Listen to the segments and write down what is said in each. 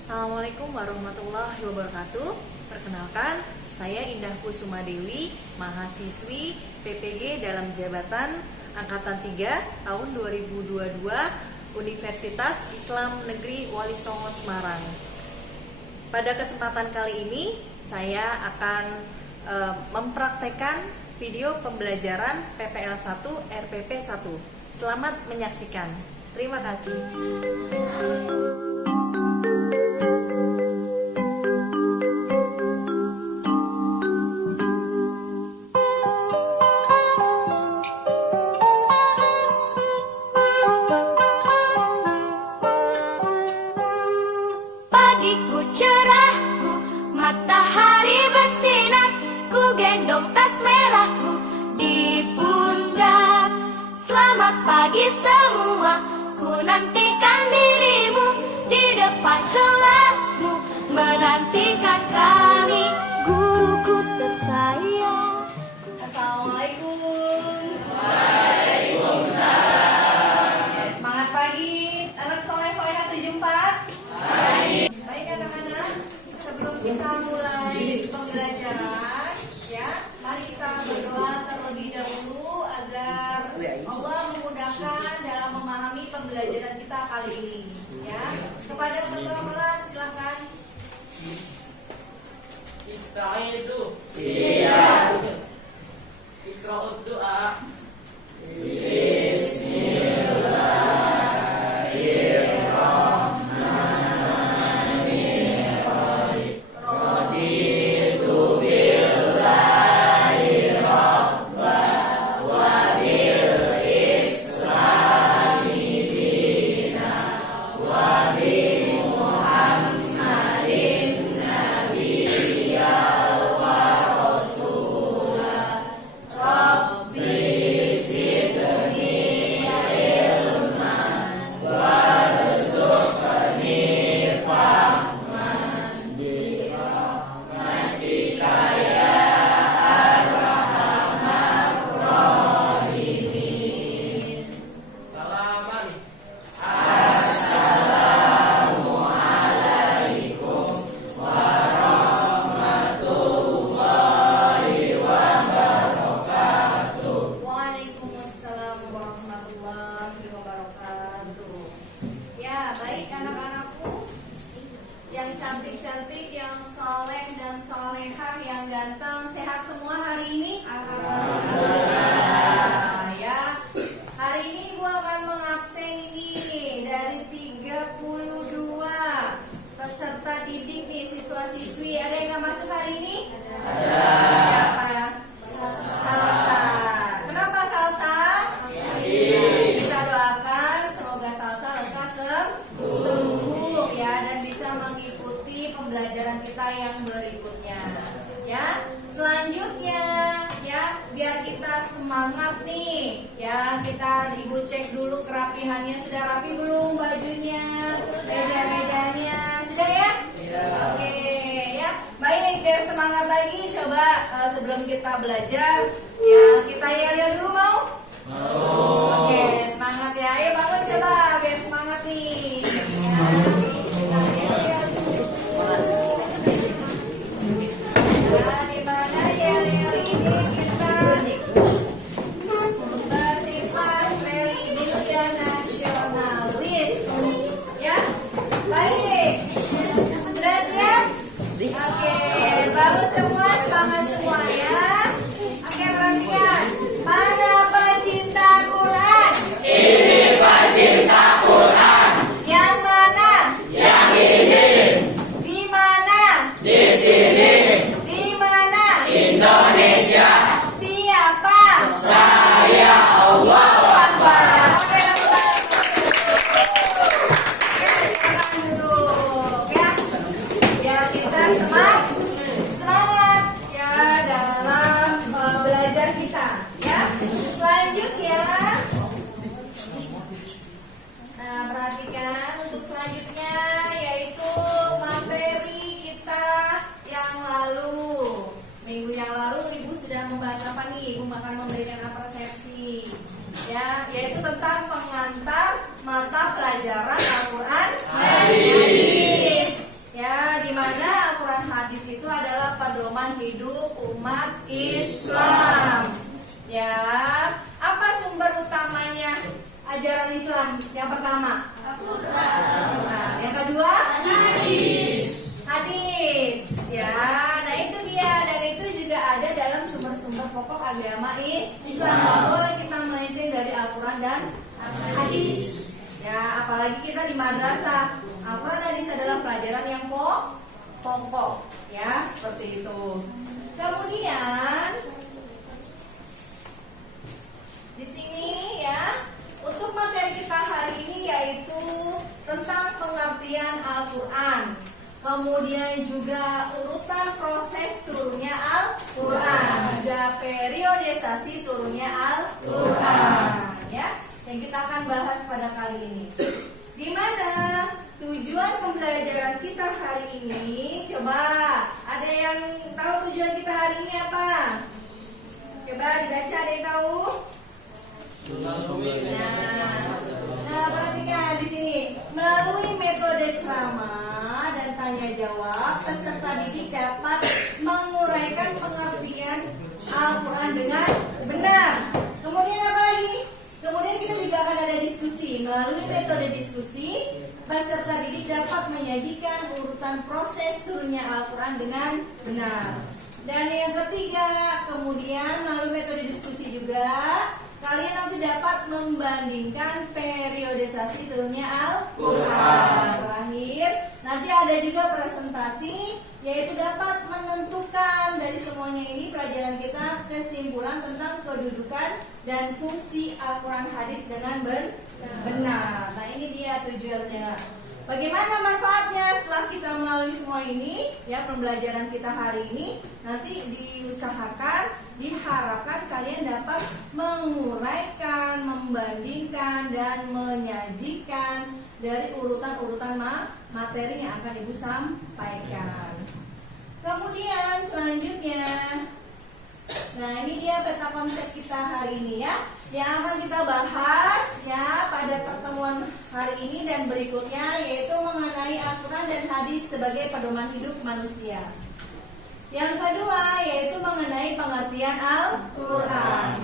Assalamualaikum warahmatullahi wabarakatuh. Perkenalkan, saya Indah Kusuma Dewi, mahasiswi PPG dalam jabatan Angkatan 3 tahun 2022 Universitas Islam Negeri Wali Songo Semarang. Pada kesempatan kali ini, saya akan mempraktekkan video pembelajaran PPL 1 RPP 1. Selamat menyaksikan. Terima kasih. Pagiku cerahku, matahari bersinar, ku gendong tas merahku di pundak. Selamat pagi semua, ku nantikan dirimu di depan kelasmu, menantikan kami, guruku tersayang. Assalamualaikum. Waalaikumsalam. Semangat pagi, anak soleh-soleha 74. Baik anak-anak, sebelum kita mulai pembelajaran, ya, mari kita berdoa terlebih dahulu agar Allah memudahkan dalam memahami pembelajaran kita kali ini. Ya, kepada ketua kelas silakan. Istaizu. Siap. Iqra'ud doa. Waalaikumsalam warahmatullahi wabarakatuh. Ya, baik anak-anakku yang cantik-cantik, yang soleh dan solehah, yang ganteng, sehat semua hari ini? Alhamdulillah. Ya, hari ini Ibu akan mengabsen ini dari 32 peserta didik nih, siswa-siswi. Ada yang nggak masuk hari ini? Ada. Siapa ya? Salsa. Kenapa Salsa? Kita doakan semoga Salsa lekas sembuh ya, dan bisa mengikuti pembelajaran kita yang berikutnya. Ya, selanjutnya ya, biar kita semangat nih ya, kita Ibu cek dulu kerapihannya, sudah rapi belum bajunya, meja-mejanya, sudah ya? Oke ya, baik, biar semangat lagi. Coba sebelum kita belajar ya, kita yel-yel dulu, mau? Oke, semangat ya, ayo bangun coba biar semangat nih ya. Kita yel-yel dulu. Nah, di mana yel-yel ini kita bersifat religius dan nasionalis ya. di madrasah. Al-Quran hadis adalah pelajaran yang pokok, ya, seperti itu. Kemudian di sini ya, untuk materi kita hari ini yaitu tentang pengertian Al-Quran. Kemudian juga urutan proses turunnya Al-Quran, juga periodisasi turunnya Al-Quran, ya, yang kita akan bahas pada kali ini. Di mana tujuan pembelajaran kita hari ini? Coba ada yang tahu tujuan kita hari ini apa? Coba dibaca, ada yang tahu? Nah, perhatikan di sini. Melalui metode ceramah dan tanya jawab, peserta didik dapat menguraikan pengertian Al-Quran dengan benar. Kemudian apa lagi? Kemudian kita juga akan ada diskusi. Melalui metode diskusi, peserta didik dapat menyajikan urutan proses turunnya Al-Quran dengan benar. Dan yang ketiga, kemudian melalui metode diskusi juga, kalian nanti dapat membandingkan periodisasi turunnya Al-Quran. Terakhir, nanti ada juga presentasi, yaitu dapat menentukan dari semuanya ini pelajaran kita kesimpulan tentang kedudukan dan fungsi Al-Quran hadis dengan benar. Nah, ini dia tujuannya. Bagaimana manfaatnya setelah kita melalui semua ini, ya, pembelajaran kita hari ini, nanti diusahakan, diharapkan kalian dapat menguraikan, membandingkan, dan menyajikan dari urutan-urutan materi yang akan Ibu sampaikan. Kemudian selanjutnya, nah ini dia peta konsep kita hari ini ya, yang akan kita bahas ya pada pertemuan hari ini dan berikutnya, yaitu mengenai Al-Quran dan hadis sebagai pedoman hidup manusia. Yang kedua yaitu mengenai pengertian Al-Quran,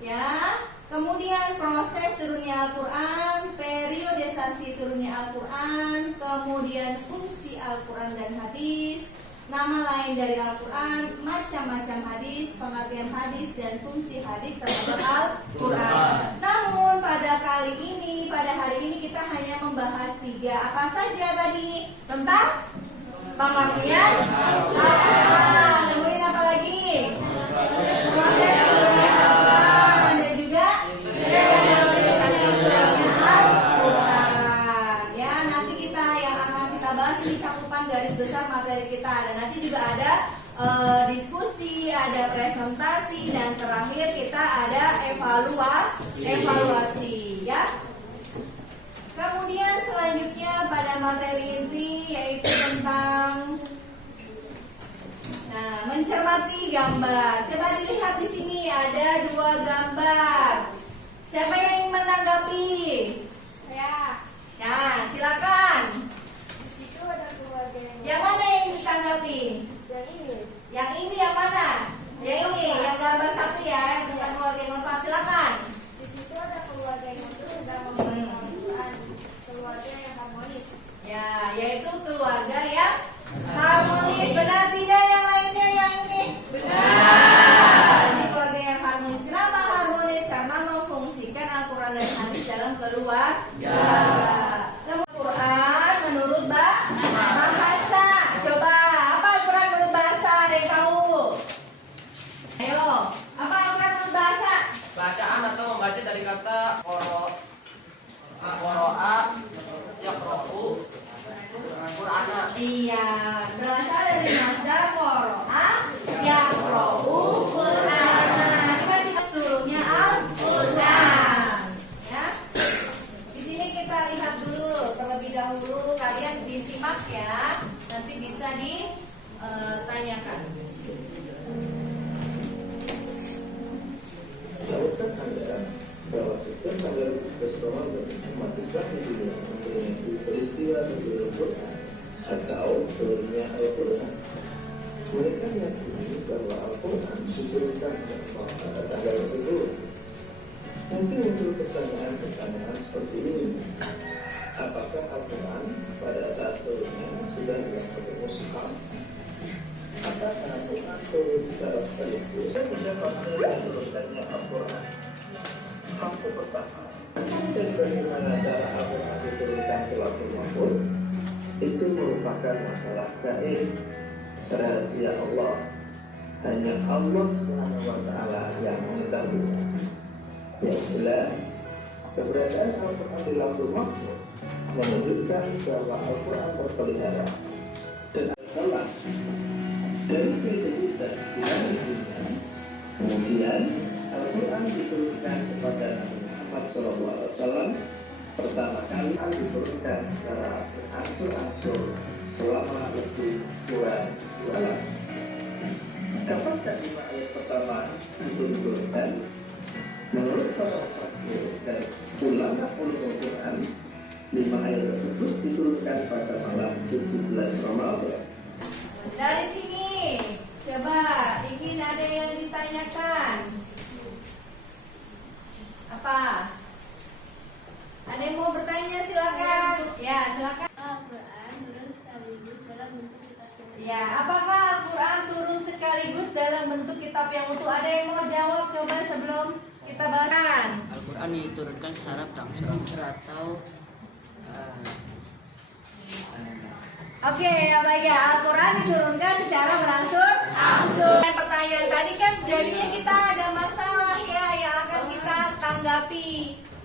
ya. Kemudian proses turunnya Al-Quran, periodisasi turunnya Al-Quran, kemudian fungsi Al-Quran dan hadis, nama lain dari Al-Quran, macam-macam hadis, pengertian hadis, dan fungsi hadis terhadap Al-Quran. Namun pada kali ini, pada hari ini kita hanya membahas 3. Apa saja tadi? Tentang pengertian Al-Quran. Kemudian apa lagi? Proses turunnya Al-Quran dan juga periodisasi turunnya Al-Quran. Ya, nanti kita yang akan kita bahas ini cakupan garis besar materi kita. Dan nanti juga ada diskusi, ada presentasi, dan terakhir kita ada evaluasi, ya. Kemudian selanjutnya pada materi inti yaitu tentang mencermati gambar. Coba dilihat di sini ada 2 gambar. Siapa yang ingin menanggapi? Ya, Ya, silakan. di situ ada keluarga Yang mana yang ingin ditanggapi? yang ini. Yang ini yang mana? Yang ini, yang gambar 1 ya, yang tentang keluarga yang lengkap. Silakan. Di situ ada keluarga yang sedang membaca Al-Quran, keluarga yang harmonis. Ya, yaitu keluarga yang harmonis. Benar tidak yang lainnya yang ini? Benar. Ini keluarga yang harmonis. Kenapa harmonis? Karena memfungsikan Al-Quran dan hadis dalam keluarga. Al-Quran menurut bahasa. Coba, apa Al-Quran menurut bahasa? Ada yang tahu? Ayo, apa Al-Quran menurut bahasa? Bacaan atau membaca dari kata qoro'a, yaqra'u, Qur'ana. Iya, berasal dari masdar qoro'a yaqra'u Qur'ana. Ini masih turunnya Al-Quran, ya. Di sini kita lihat dulu terlebih dahulu, kalian disimak ya, nanti bisa ditanyakan. Tahukah Anda bahwa setiap tanggal 17 Ramadan umat Islam di dunia memperingati peristiwa turunnya Al-Quran atau turunnya Al-Quran? Mereka meyakini bahwa Al-Quran diturunkan pada tanggal tersebut. Mungkin muncul pertanyaan-pertanyaan seperti ini: apakah Al-Quran pada saat turunnya sudah dilakukan mushaf? Apakah Al-Quran turun secara sekaligus? Tiga fase yang turunkannya Al-Quran. Fase pertama, dari bagaimana cara Al-Quran diturunkan merupakan masalah gaib, rahasia Allah. Hanya Allah Subhanahu wa Ta'ala yang mengetahui. Yang jelas, keberadaan Al-Quran di Lauhul Mahfuz menunjukkan bahwa Al-Quran terpelihara dan salah dari kehidupan di dalam dunia. Kemudian Al-Quran diturunkan kepada Nabi Muhammad SAW. Pertama kali diturunkan secara berangsur-angsur selama lebih kurang 2 bulan. Kapankah 5 ayat pertama diturunkan? Menurut para tafsir dan ulama ulumul Quran, 5 ayat tersebut diturunkan pada malam 17 Ramadan. Dari sini, coba ingin ada yang ditanyakan. Apa? Ada yang mau bertanya silakan. Ya, silakan. Al-Quran turun sekaligus dalam bentuk kitab yang Ya, apakah Al-Quran turun sekaligus dalam bentuk kitab yang utuh? Ada yang mau jawab coba sebelum kita bahas? Al-Quran diturunkan secara berangsur-angsur atau Oke, ya baik ya. Al-Quran diturunkan secara berangsur-angsur. Dan pertanyaan tadi kan jadinya kita ada masalah ya yang akan kita tanggapi,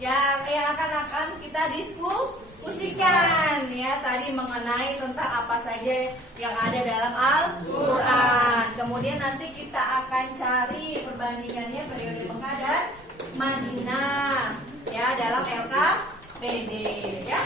yang akan kita diskusikan ya tadi mengenai tentang apa saja yang ada dalam Al-Quran. Kemudian nanti kita akan cari perbandingannya periode Mekah dan Madinah ya dalam LKPD ya.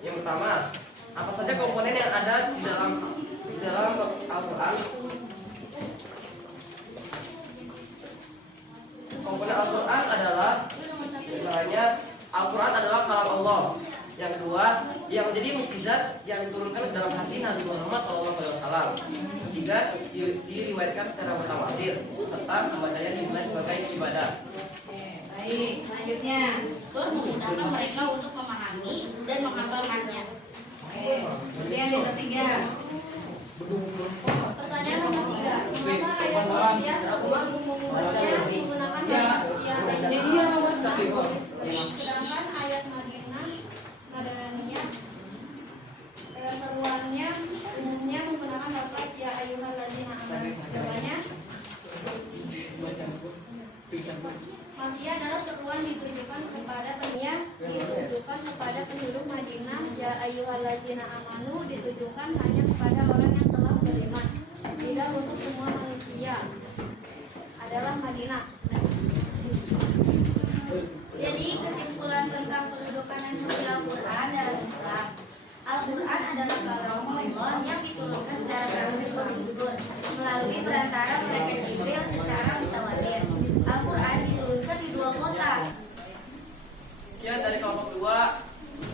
Yang pertama, apa saja komponen yang ada di dalam Al-Quran? Komponen Al-Quran adalah sebenarnya Al-Quran adalah kalam Allah. Yang kedua, yang menjadi mukjizat yang diturunkan dalam hati Nabi Muhammad SAW. Ketiga, diriwayatkan secara mutawatir serta pembacanya dinilai sebagai ibadah. Baik, selanjutnya. memudahkan mereka untuk memahami dan menghafalkannya. Kemudian yang ketiga. Pertanyaan nomor 3. Mengapa ayat manusia Allah membuatnya menggunakan bahasa sedangkan ayat Madaniyah seruannya umumnya menggunakan lafaz ya ayyuhalladzina amanu? Jawabannya Makkiyah adalah seruan ditujukan kepada penanya, ditujukan kepada penduduk Madinah, ya ayyuhalladzina amanu ditujukan hanya kepada orang yang telah beriman, tidak untuk semua manusia. Adalah Madinah. Jadi kesimpulan tentang pendudukan dan fungsi Al-Quran dalam Islam. Al-Quran adalah kalam Allah yang diturunkan secara berturut-turut melalui perantara malaikat Jibril secara mutawatir. Al-Quran diturunkan di 2 kota. Sekian dari kelompok 2.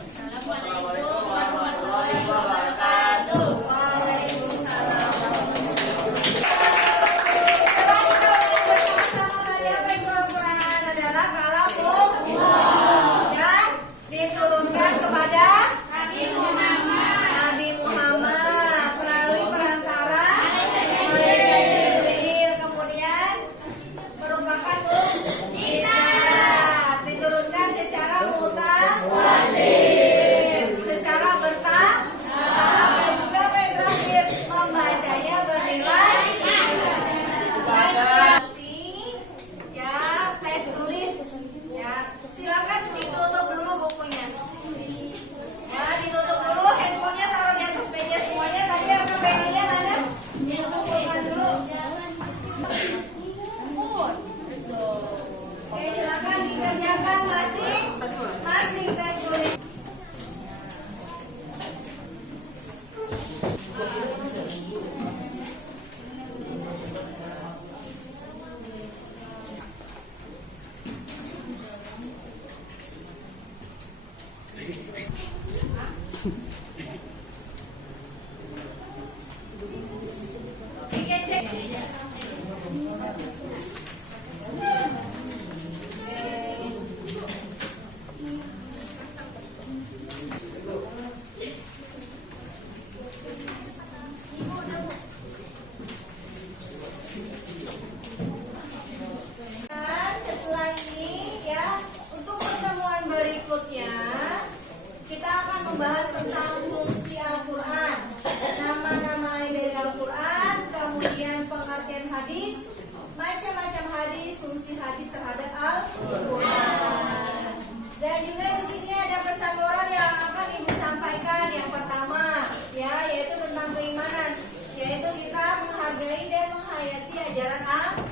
Assalamualaikum warahmatullahi wabarakatuh. Waalaikumsalam warahmatullahi wabarakatuh. Bersama tadi apa itu Al-Quran adalah kalamullah dan diturunkan kepada Nabi Muhammad melalui perantara malaikat Jibril, kemudian merupakan mukjizat, diturunkan secara mutawatir, secara bertahap dan juga yang terakhir membacanya bernilai ya tes tulis ya. Silakan ditutup dulu bukunya. Ya, ditutup dulu, handphonenya taruh di atas meja semuanya. Tadi yang KBD-nya mana? Dikumpulkan dulu. Oke, silakan dikerjakan masing-masing tes tulis. Dicek. Dan setelah ini ya, untuk pertemuan berikutnya kita akan membahas tentang fungsi Al-Quran, nama-nama lain dari Al-Quran, kemudian pengertian hadis, macam-macam hadis, fungsi hadis terhadap Al-Quran. Dan juga di sini ada pesan moral yang akan Ibu sampaikan. Yang pertama, ya, yaitu tentang keimanan, yaitu kita menghargai dan menghayati ajaran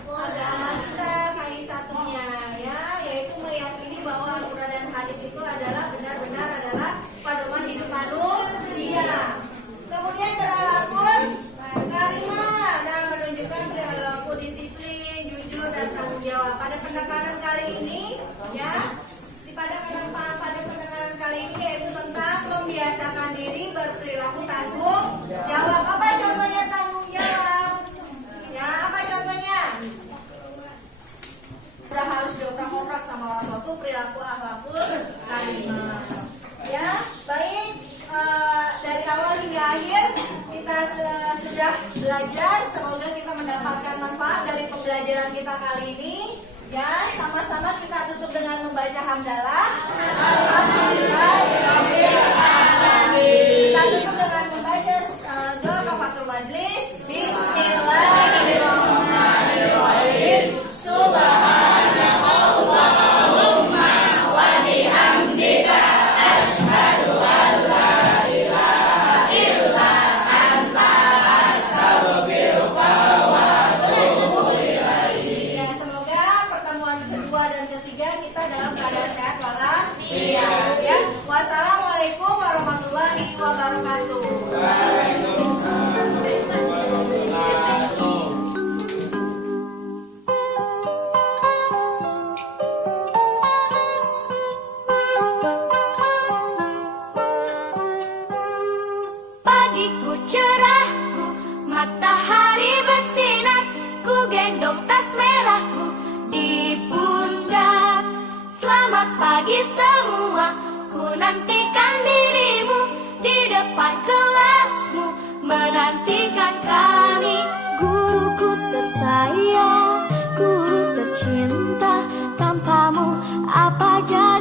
agama kita. Kali satunya, ya, yaitu meyakini bahwa Al-Quran dan hadis itu adalah benar-benar adalah pedoman hidup manusia. Kemudian beralakul karimah dan menunjukkan perilaku disiplin, jujur dan tanggung jawab. Pada penekanan kali ini, ya, pada penekanan kali ini yaitu tentang membiasakan diri berperilaku tanggung jawab. Apa contohnya tanggung jawab? Ya, apa contohnya? Udah harus dioprak-oprak sama orang tua tuh perilaku akhlakul karimah. Ya, baik. Dari awal hingga akhir kita sudah belajar. Semoga kita mendapatkan manfaat dari pembelajaran kita kali ini. Ya, sama-sama kita tutup dengan membaca hamdalah. Alhamdulillah. Kita tutup dengan membaca doa kafaratul majlis. Bismillahirrahmanirrahim. Subhanakallahumma wa bihamdika asyhadu an la ilaha illa anta astaghfiruka wa atubu ilaik. Ya, semoga pertemuan kedua dan ketiga kita dalam keadaan sehat walafiat. Ya. Wassalamualaikum warahmatullahi wabarakatuh. Pagiku cerahku, matahari bersinar, ku gendong tas merahku di pundak. Selamat pagi semua, ku nantikan dirimu di depan kelasmu, menantikan kami. Guruku tersayang, guru tercinta, tanpamu apa jadi